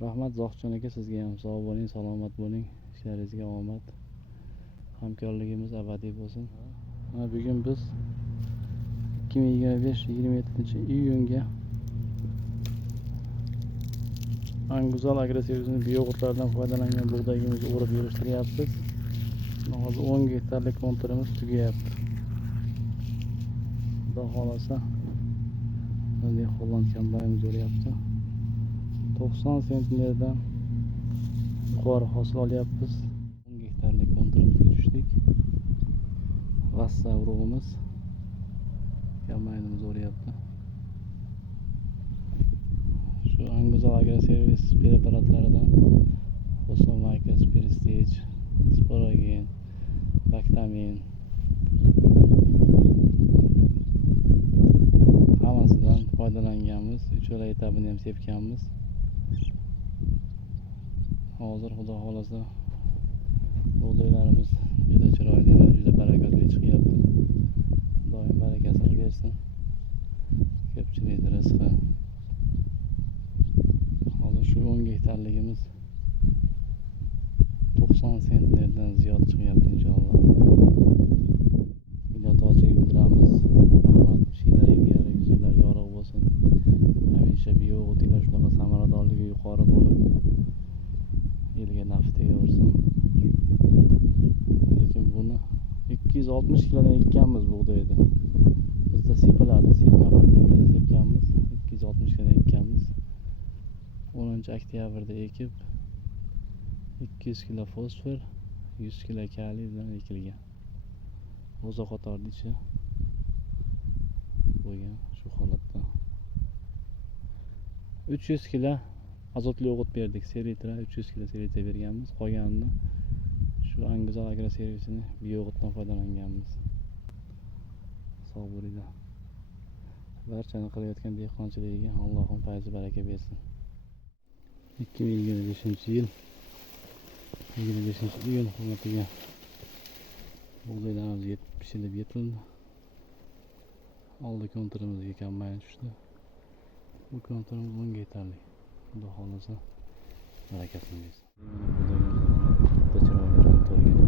Rahmat Zohidjon aka, sizga ham sog' bo'ling, salomat bo'ling, ishlaringizga omad, hamkorligimiz abadiy bo'lsin. Bugun biz 2025-27-iyunga Anguzal agroservisini bio'g'itlardan foydalangan bug'doyimizni o'rib yig'ishtiryapmiz. Hozir 10 gektarlik konturimiz tugayapti. Xudo xolasa bunday Holland kombaynimiz o'ryapti. 90 sentnerdan yuqori hosil olyapmiz. 10 gektarlik konturimizga tushdik. G'assa urug'imiz kombaynimiz o'ryapti. Shu Anguzal agroservis preparatlaridan Fosamax, Prestige, Sporogen, Baktamin hammasidan foydalanganmiz. 3 oy etabini ham sepganmiz. Hozir xudo xolasa bug'doylarimiz juda chiroyli va juda barakatli chiqyapti. Doim barakasini bersin. Ko'pchilik rizqi. Hozir shu 10 gektarligimiz 90 sentnerdan ziyod chiqyapti inshaalloh. Minnatdorchilik bildiramiz. Rahmat, ishlaringizga yuzinglar yorug' bo'lsin. Hamisha bio'g'itlar shunaqa samaradorligi yuqori bo'lib, elga naf tegursin. Lekin buni 260 kilodan ekkanmiz bug'doyni. Bizda sepiladi, sepma qilib sepganmiz. 260 kilodan ekkanmiz. 10-oktyabrda ekib 200 kilo fosfor, 100 kilo kaliy bilan ekilgan. G'o'za qatorda ichi bo'lgan shu holatda. 300 kilo azotli o'g'it berdik, selitra 300 kilo selitra berganmiz. Qolganini shu Anguzal agroservisini bio'g'itdan foydalanganmiz. Sog' bo'linglar. Barchani qilayotgan dehqonchiligiga Allohim fayz baraka bersin. 2025-yil 25-iyun hurmatiga bug'doylarimiz pishirib yetildi. Oldi konturimizga kombayn tushdi. Bu konturimiz 10 gektarlik. Xudo xolasa barakasini bersin. Bug'doyimiz chiroyli to'lgan.